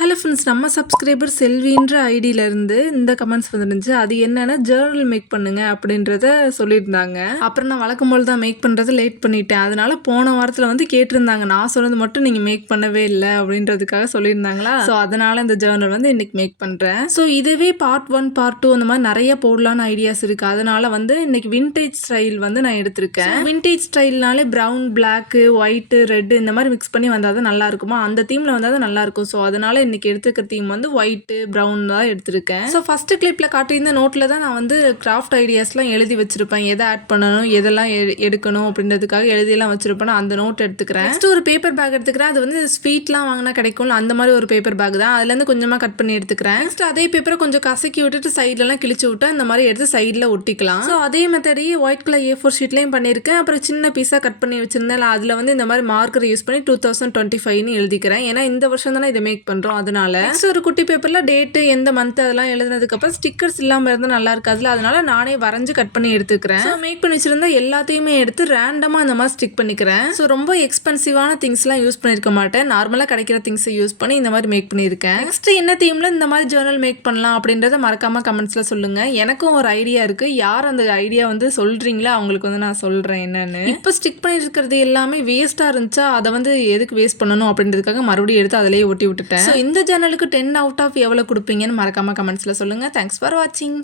Hello friends, நம்ம subscriber செல்வின்ற ஐடியிலேருந்து இந்த comments வந்துருந்துச்சு. அது என்னன்னா ஜேர்னல் மேக் பண்ணுங்க அப்படின்றத சொல்லியிருந்தாங்க. அப்புறம் நான் வழக்கம் போல் தான் மேக் பண்ணுறதை லேட் பண்ணிட்டேன். அதனால போன வாரத்தில் வந்து கேட்டிருந்தாங்க. நான் சொன்னது மட்டும் நீங்கள் மேக் பண்ணவே இல்லை அப்படின்றதுக்காக சொல்லியிருந்தாங்களா. ஸோ அதனால் இந்த ஜேர்னல் வந்து இன்றைக்கி மேக் பண்ணுறேன். ஸோ இதுவே பார்ட் 1 பார்ட் 2 அந்த மாதிரி நிறைய போடலான்னு ஐடியாஸ் இருக்குது. அதனால் வந்து இன்றைக்கி வின்டேஜ் ஸ்டைல் வந்து நான் எடுத்திருக்கேன். வின்டேஜ் ஸ்டைல்னாலே ப்ரௌன், பிளாக்கு, ஒயிட்டு, ரெட்டு இந்த மாதிரி மிக்ஸ் பண்ணி வந்தால் தான் நல்லா இருக்குமா. அந்த தீமில் வந்தால் தான் நல்லாயிருக்கும். ஸோ அதனால் இன்னைக்கு எடுத்துக்கிற தீம் வந்து ஒயிட்டு, ப்ரௌன் தான் எடுத்திருக்கேன். ஸோ ஃபர்ஸ்ட் கிளிப்ல காட்டியிருந்த நோட்டில் தான் நான் வந்து கிராஃப்ட் ஐடியாஸ்லாம் எழுதி வச்சிருப்பேன். எதை ஆட் பண்ணணும், எதெல்லாம் எடுக்கணும் அப்படின்றதுக்காக எழுதியெல்லாம் வச்சிருப்பேன். அந்த நோட் எடுத்துக்கிறேன். நெக்ஸ்ட் ஒரு பேப்பர் பேக் எடுத்துக்கிறேன். அது வந்து ஸ்வீட்லாம் வாங்கினா கிடைக்கும்ல, அந்த மாதிரி ஒரு பேப்பர் பேக் தான். அதுலேருந்து கொஞ்சமாக கட் பண்ணி எடுத்துக்கிறேன். நெக்ஸ்ட் அதே பேப்பரை கொஞ்சம் கசக்கி விட்டுட்டு சைட்லலாம் கிழிச்சு விட்டு இந்த மாதிரி எடுத்து சைடில் ஒட்டிக்கலாம். ஸோ அதே மெத்தடையே ஒயிட் கலர் A4 ஷீட்லையும் பண்ணியிருக்கேன். அப்புறம் சின்ன பீஸாக கட் பண்ணி வச்சிருந்தேன். அதில் வந்து இந்த மாதிரி மார்க்கர் யூஸ் பண்ணி 2025ன்னு எழுதிக்கிறேன். ஏன்னா இந்த வருஷம் தானே இதை மேக் பண்ணுறோம். அதனால நெக்ஸ்ட் ஒரு குட்டி பேப்பர்ல டேட்டு, எந்த மந்த் அதெல்லாம் எழுதுனதுக்கு அப்புறம் ஸ்டிக்கர்ஸ் இல்லாம இருந்தா நல்லா இருக்காதுல. அதனால நானே வரைஞ்சு கட் பண்ணி எடுத்துக்கிறேன். ஸோ மேக் பண்ணி வச்சிருந்தா எல்லாத்தையுமே எடுத்து ரேண்டமா அந்த மாதிரி ஸ்டிக் பண்ணிக்கிறேன். ஸோ ரொம்ப எக்ஸ்பென்சிவான திங்ஸ்லாம் யூஸ் பண்ணிருக்க மாட்டேன். நார்மலா கிடைக்கிற திங்ஸை யூஸ் பண்ணி இந்த மாதிரி மேக் பண்ணியிருக்கேன். நெக்ஸ்ட் என்ன தீம்ல இந்த மாதிரி ஜேர்னல் மேக் பண்ணலாம் அப்படின்றத மறக்காம கமெண்ட்ஸ்ல சொல்லுங்க. எனக்கும் ஒரு ஐடியா இருக்கு. யார் அந்த ஐடியா வந்து சொல்றீங்களோ அவங்களுக்கு வந்து நான் சொல்றேன் என்னன்னு. இப்போ ஸ்டிக் பண்ணி இருக்கிறது எல்லாமே வேஸ்டா இருந்துச்சா, அதை வந்து எதுக்கு வேஸ்ட் பண்ணணும் அப்படின்றதுக்காக மறுபடியும் எடுத்து அதிலேயே ஒட்டி விட்டுட்டேன். ஸோ இந்த ஜேர்னலுக்கு 10 out of எவ்வளோ கொடுப்பீங்கன்னு மறக்காம கமெண்ட்ஸில் சொல்லுங்கள். தேங்க்ஸ் ஃபார் வாட்சிங்.